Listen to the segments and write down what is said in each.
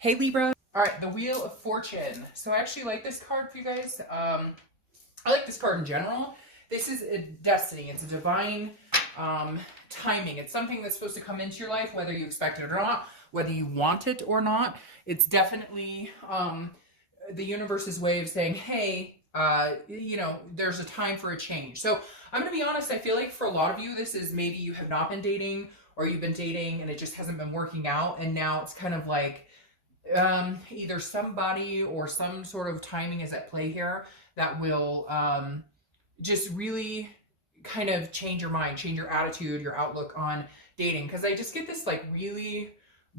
Hey Libra. All right, the Wheel of Fortune. So I actually like this card for you guys. I like this card in general. This is a destiny. It's a divine timing. It's something that's supposed to come into your life, whether you expect it or not, whether you want it or not. It's definitely the universe's way of saying, hey, there's a time for a change. So I'm going to be honest. I feel like for a lot of you, this is maybe you have not been dating, or you've been dating and it just hasn't been working out. And now it's kind of like, either somebody or some sort of timing is at play here that will just really kind of change your mind, change your attitude, your outlook on dating. Because I just get this like really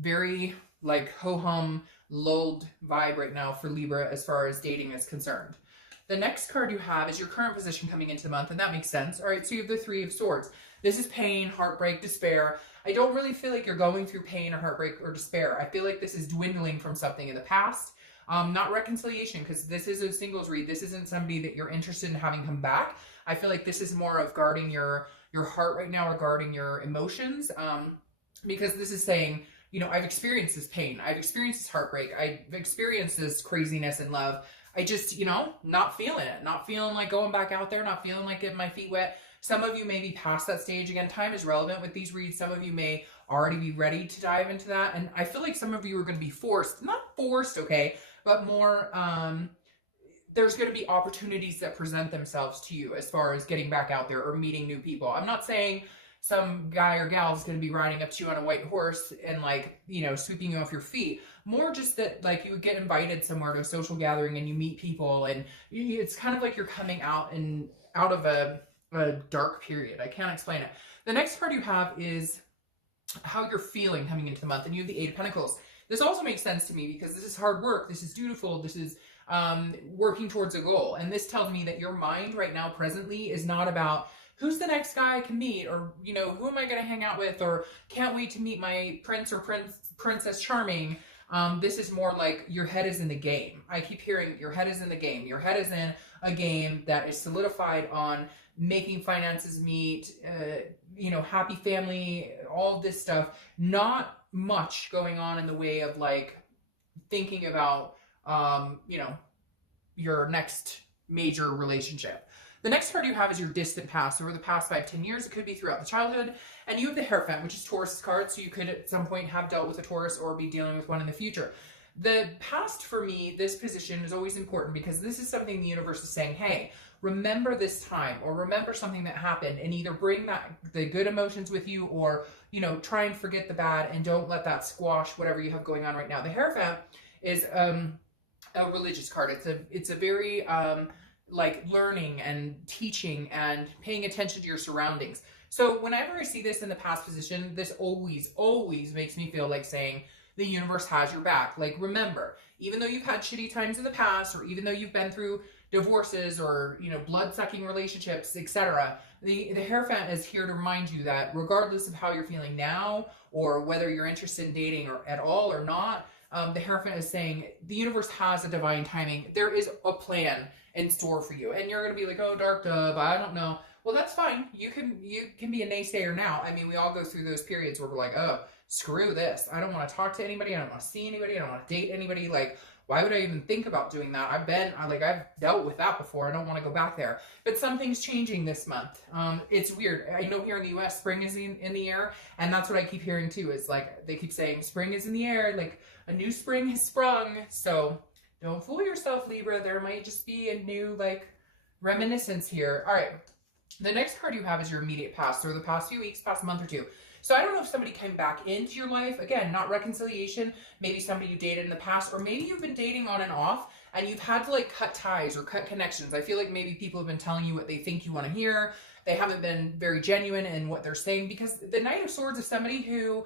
very like ho-hum lulled vibe right now for Libra as far as dating is concerned. The next card you have is your current position coming into the month, and that makes sense. All right, so you have the Three of Swords. This is pain, heartbreak, despair. I don't really feel like you're going through pain or heartbreak or despair. I feel like this is dwindling from something in the past. Not reconciliation, because this is a singles read. This isn't somebody that you're interested in having come back. I feel like this is more of guarding your heart right now, or guarding your emotions. Because this is saying, I've experienced this pain. I've experienced this heartbreak. I've experienced this craziness in love. I just, not feeling it. Not feeling like going back out there. Not feeling like getting my feet wet. Some of you may be past that stage. Again, time is relevant with these reads. Some of you may already be ready to dive into that. And I feel like some of you are going to be forced. Not forced, okay, but more, there's going to be opportunities that present themselves to you as far as getting back out there or meeting new people. I'm not saying some guy or gal is going to be riding up to you on a white horse and sweeping you off your feet. More just that like you would get invited somewhere to a social gathering and you meet people, and it's kind of like you're coming out of a dark period. I can't explain it. The next card you have is how you're feeling coming into the month, and you have the Eight of Pentacles. This also makes sense to me because this is hard work. This is dutiful. This is working towards a goal. And this tells me that your mind right now presently is not about who's the next guy I can meet, or, who am I going to hang out with, or can't wait to meet my prince or princess charming. This is more like your head is in the game. I keep hearing your head is in the game. Your head is in a game that is solidified on making finances meet, happy family, all this stuff. Not much going on in the way of like thinking about, your next major relationship. The next card you have is your distant past. Over the past 5-10 years, it could be throughout the childhood. And you have the Hierophant, which is Taurus card. So you could at some point have dealt with a Taurus or be dealing with one in the future. The past for me, this position is always important because this is something the universe is saying, hey, remember this time, or remember something that happened, and either bring the good emotions with you, or, try and forget the bad and don't let that squash whatever you have going on right now. The Hierophant is a religious card. It's a very like learning and teaching and paying attention to your surroundings. So whenever I see this in the past position, this always makes me feel like saying the universe has your back. Like, remember, even though you've had shitty times in the past, or even though you've been through divorces or, blood-sucking relationships, etc., the Hierophant is here to remind you that regardless of how you're feeling now, or whether you're interested in dating or at all or not, the Hierophant is saying the universe has a divine timing. There is a plan in store for you. And you're going to be like, oh, dark dove, I don't know. Well, that's fine. You can be a naysayer now. I mean, we all go through those periods where we're like, oh, screw this. I don't want to talk to anybody. I don't want to see anybody. I don't want to date anybody. Like, why would I even think about doing that? I've dealt with that before. I don't want to go back there. But something's changing this month. It's weird. I know here in the US, spring is in the air. And that's what I keep hearing too. Is like, they keep saying spring is in the air. Like, a new spring has sprung. So don't fool yourself, Libra. There might just be a new, reminiscence here. All right. The next card you have is your immediate past, or the past few weeks, past month or two. So I don't know if somebody came back into your life. Again, not reconciliation. Maybe somebody you dated in the past, or maybe you've been dating on and off, and you've had to, cut ties or cut connections. I feel like maybe people have been telling you what they think you want to hear. They haven't been very genuine in what they're saying, because the Knight of Swords is somebody who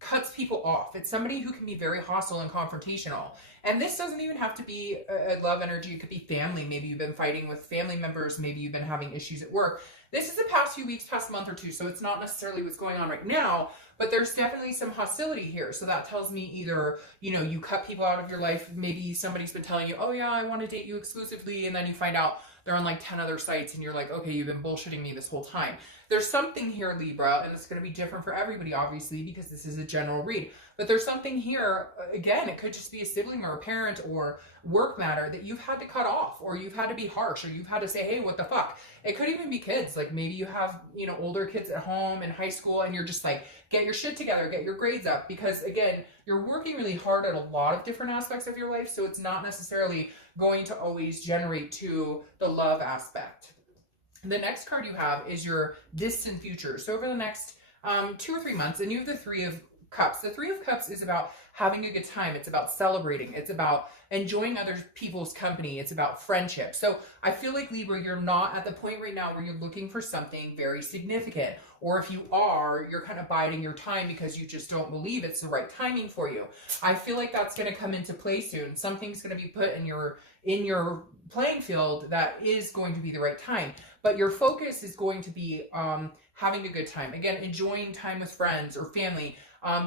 cuts people off. It's somebody who can be very hostile and confrontational. And this doesn't even have to be a love energy. It could be family. Maybe you've been fighting with family members. Maybe you've been having issues at work. This is the past few weeks, past month or two. So it's not necessarily what's going on right now, but there's definitely some hostility here. So that tells me either, you cut people out of your life. Maybe somebody's been telling you, oh yeah, I want to date you exclusively. And then you find out they're on like 10 other sites and you're like, okay, you've been bullshitting me this whole time. There's something here, Libra, and it's going to be different for everybody, obviously, because this is a general read. But there's something here, again, it could just be a sibling or a parent or work matter that you've had to cut off, or you've had to be harsh, or you've had to say, hey, what the fuck? It could even be kids. Like maybe you have, you know, older kids at home in high school and you're just like, get your shit together, get your grades up. Because again, you're working really hard at a lot of different aspects of your life. So it's not necessarily going to always generate to the love aspect. The next card you have is your distant future. So over the next 2 or 3 months, and you have the Three of Cups. The Three of Cups is about having a good time. It's about celebrating. It's about enjoying other people's company. It's about friendship. So I feel like, Libra, you're not at the point right now where you're looking for something very significant. Or if you are, you're kind of biding your time because you just don't believe it's the right timing for you. I feel like that's going to come into play soon. Something's going to be put in your playing field that is going to be the right time. But your focus is going to be having a good time. Again, enjoying time with friends or family,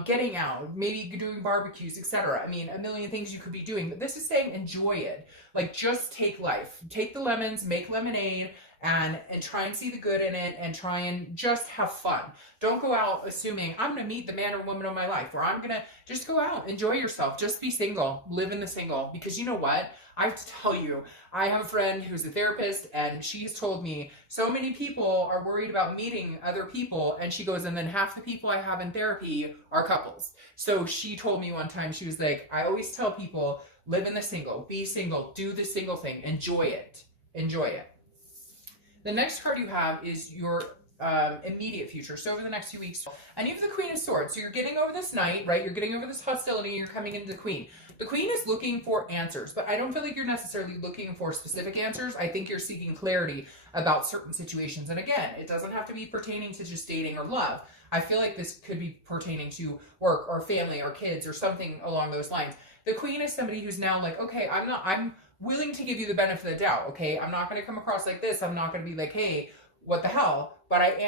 getting out, maybe doing barbecues, etc. I mean, a million things you could be doing. But this is saying enjoy it. Like, just take life. Take the lemons, make lemonade, and try and see the good in it, and try and just have fun. Don't go out assuming I'm going to meet the man or woman of my life, or I'm going to just go out, enjoy yourself. Just be single. Live in the single. Because you know what? I have to tell you, I have a friend who's a therapist, and she's told me so many people are worried about meeting other people, and she goes, and then half the people I have in therapy are couples. So she told me one time, she was like, I always tell people, live in the single, be single, do the single thing, enjoy it, enjoy it. The next card you have is your immediate future. So over the next few weeks, and you have the Queen of Swords. So you're getting over this night, right? You're getting over this hostility, and you're coming into the Queen. The Queen is looking for answers, but I don't feel like you're necessarily looking for specific answers. I think you're seeking clarity about certain situations. And again, it doesn't have to be pertaining to just dating or love. I feel like this could be pertaining to work or family or kids or something along those lines. The Queen is somebody who's now like, okay, I'm willing to give you the benefit of the doubt. Okay, I'm not going to come across like this. I'm not going to be like, hey, what the hell? But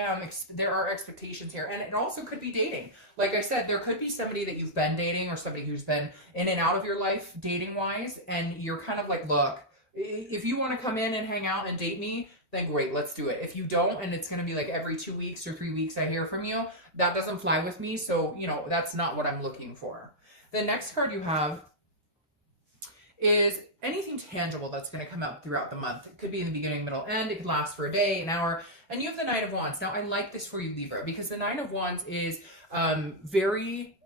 there are expectations here. And it also could be dating. Like I said, there could be somebody that you've been dating, or somebody who's been in and out of your life dating wise. And you're kind of like, look, if you want to come in and hang out and date me, then great, let's do it. If you don't, and it's going to be like every 2 weeks or 3 weeks I hear from you, that doesn't fly with me. So, you know, that's not what I'm looking for. The next card you have is anything tangible that's going to come out throughout the month. It could be in the beginning, middle, end. It could last for a day, an hour. And you have the Knight of Wands. Now, I like this for you, Libra, because the Knight of Wands is very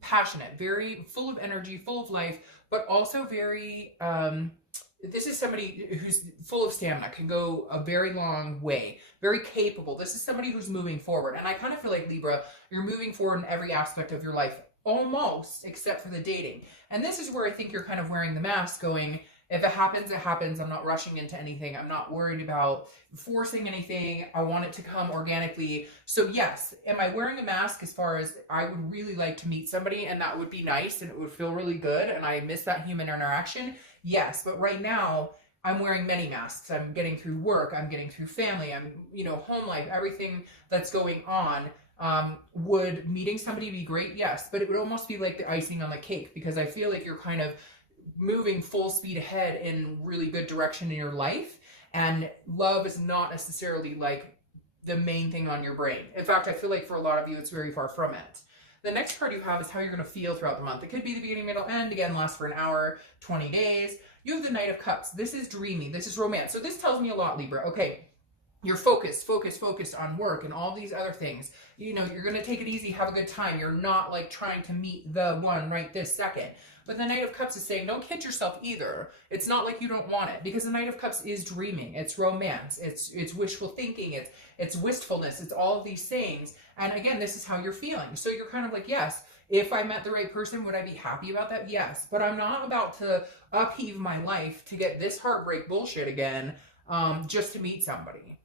passionate, very full of energy, full of life, but also very... this is somebody who's full of stamina, can go a very long way, very capable. This is somebody who's moving forward. And I kind of feel like, Libra, you're moving forward in every aspect of your life, almost, except for the dating. And this is where I think you're kind of wearing the mask, going, if it happens, it happens. I'm not rushing into anything. I'm not worried about forcing anything. I want it to come organically. So yes, am I wearing a mask as far as I would really like to meet somebody, and that would be nice and it would feel really good, and I miss that human interaction? Yes, but right now I'm wearing many masks. I'm getting through work. I'm getting through family. I'm, you know, home life, everything that's going on. Would meeting somebody be great? Yes, but it would almost be like the icing on the cake, because I feel like you're kind of moving full speed ahead in really good direction in your life, and love is not necessarily like the main thing on your brain. In fact, I feel like for a lot of you, it's very far from it. The next card you have is how you're going to feel throughout the month. It could be the beginning, middle, end. Again, lasts for an hour, 20 days. You have the Knight of Cups. This is dreamy. This is romance. So this tells me a lot, Libra. Okay, you're focused on work and all these other things. You know, you're going to take it easy, have a good time. You're not like trying to meet the one right this second. But the Knight of Cups is saying, don't kid yourself either. It's not like you don't want it, because the Knight of Cups is dreaming. It's romance. It's wishful thinking. It's wistfulness. It's all of these things. And again, this is how you're feeling. So you're kind of like, yes, if I met the right person, would I be happy about that? Yes. But I'm not about to upheave my life to get this heartbreak bullshit again, just to meet somebody.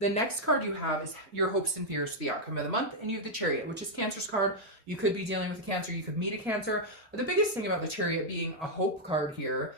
The next card you have is your hopes and fears for the outcome of the month, and you have the Chariot, which is Cancer's card. You could be dealing with a Cancer, you could meet a Cancer. But the biggest thing about the Chariot being a hope card here,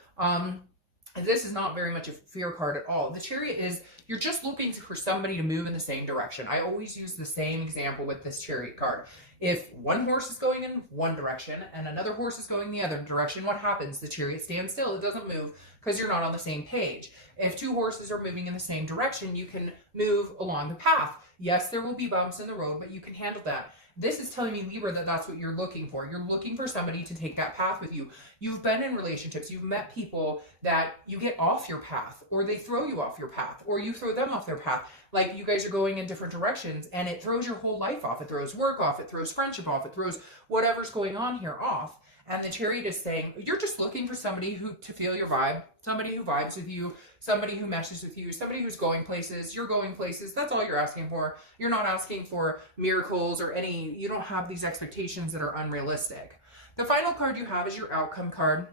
this is not very much a fear card at all. The Chariot is, you're just looking for somebody to move in the same direction. I always use the same example with this Chariot card. If one horse is going in one direction and another horse is going the other direction, what happens? The chariot stands still. It doesn't move because you're not on the same page. If two horses are moving in the same direction, you can move along the path. Yes, there will be bumps in the road, but you can handle that. This is telling me, Libra, that that's what you're looking for. You're looking for somebody to take that path with you. You've been in relationships. You've met people that you get off your path, or they throw you off your path, or you throw them off their path. Like, you guys are going in different directions, and it throws your whole life off. It throws work off. It throws friendship off. It throws whatever's going on here off. And the chariot is saying, you're just looking for somebody to feel your vibe, somebody who vibes with you, somebody who meshes with you, somebody who's going places. You're going places. That's all you're asking for. You're not asking for miracles or you don't have these expectations that are unrealistic. The final card you have is your outcome card.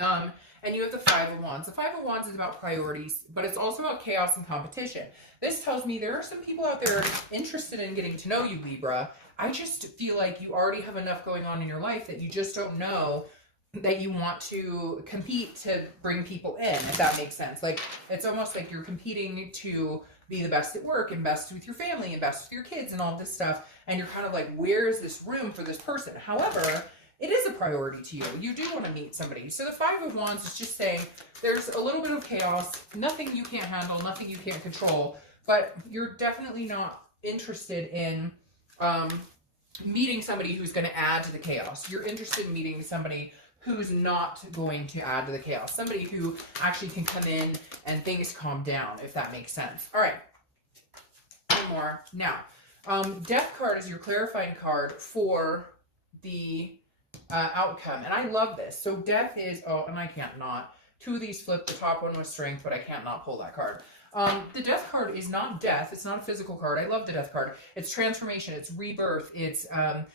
And you have the Five of Wands. The Five of Wands is about priorities, but it's also about chaos and competition. This tells me there are some people out there interested in getting to know you, Libra. I just feel like you already have enough going on in your life that you just don't know that you want to compete to bring people in, if that makes sense. Like, it's almost like you're competing to be the best at work and best with your family and best with your kids and all this stuff. And you're kind of like, where is this room for this person? However, it is a priority to you. You do want to meet somebody. So the Five of Wands is just saying there's a little bit of chaos, nothing you can't handle, nothing you can't control, but you're definitely not interested in meeting somebody who's going to add to the chaos. You're interested in meeting somebody who's not going to add to the chaos. Somebody who actually can come in and things calm down, if that makes sense. All right. One more. Now, Death card is your clarifying card for the outcome. And I love this. So Death is, oh, and I can't not. Two of these flip. The top one was Strength, but I can't not pull that card. The Death card is not death. It's not a physical card. I love the Death card. It's transformation. It's rebirth. It's a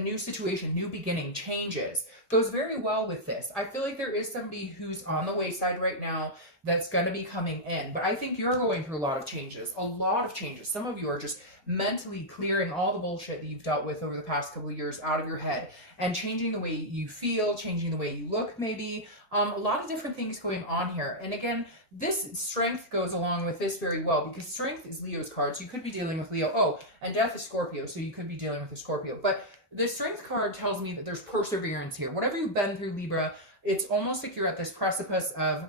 new situation, new beginning, changes. Goes very well with this. I feel like there is somebody who's on the wayside right now that's going to be coming in. But I think you're going through a lot of changes. A lot of changes. Some of you are just mentally clearing all the bullshit that you've dealt with over the past couple of years out of your head and changing the way you feel, changing the way you look maybe. A lot of different things going on here. And again, this Strength goes along with this very well because Strength is Leo's card. So you could be dealing with Leo. Oh, and Death is Scorpio. So you could be dealing with a Scorpio. But the Strength card tells me that there's perseverance here. Whatever you've been through, Libra, it's almost like you're at this precipice of,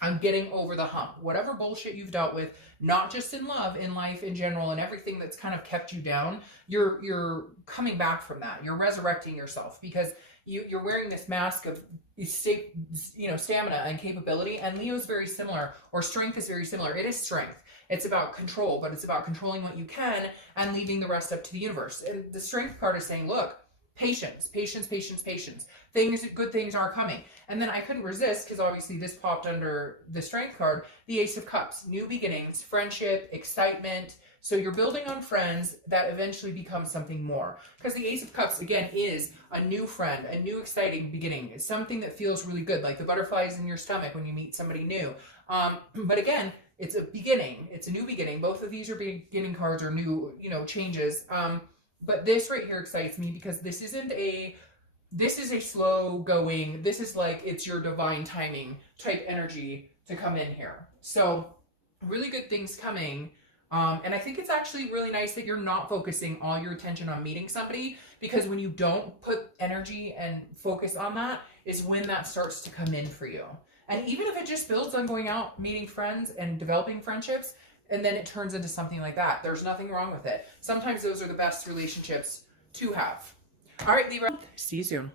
I'm getting over the hump. Whatever bullshit you've dealt with, not just in love, in life in general, and everything that's kind of kept you down, you're coming back from that. You're resurrecting yourself because you're wearing this mask of stamina and capability, and Leo's very similar, or Strength is very similar. It is Strength. It's about control, but it's about controlling what you can and leaving the rest up to the universe. And the Strength card is saying, look, patience, patience, patience, patience. Good things are coming. And then I couldn't resist, because obviously this popped under the Strength card, the Ace of Cups, new beginnings, friendship, excitement. So you're building on friends that eventually become something more. Because the Ace of Cups, again, is a new friend, a new exciting beginning. It's something that feels really good, like the butterflies in your stomach when you meet somebody new. But again, it's a beginning. It's a new beginning. Both of these are beginning cards or new, changes. But this right here excites me because this is a slow going, this is like it's your divine timing type energy to come in here. So really good things coming. And I think it's actually really nice that you're not focusing all your attention on meeting somebody, because when you don't put energy and focus on that is when that starts to come in for you. And even if it just builds on going out, meeting friends and developing friendships, and then it turns into something like that, there's nothing wrong with it. Sometimes those are the best relationships to have. All right, Libra, see you soon.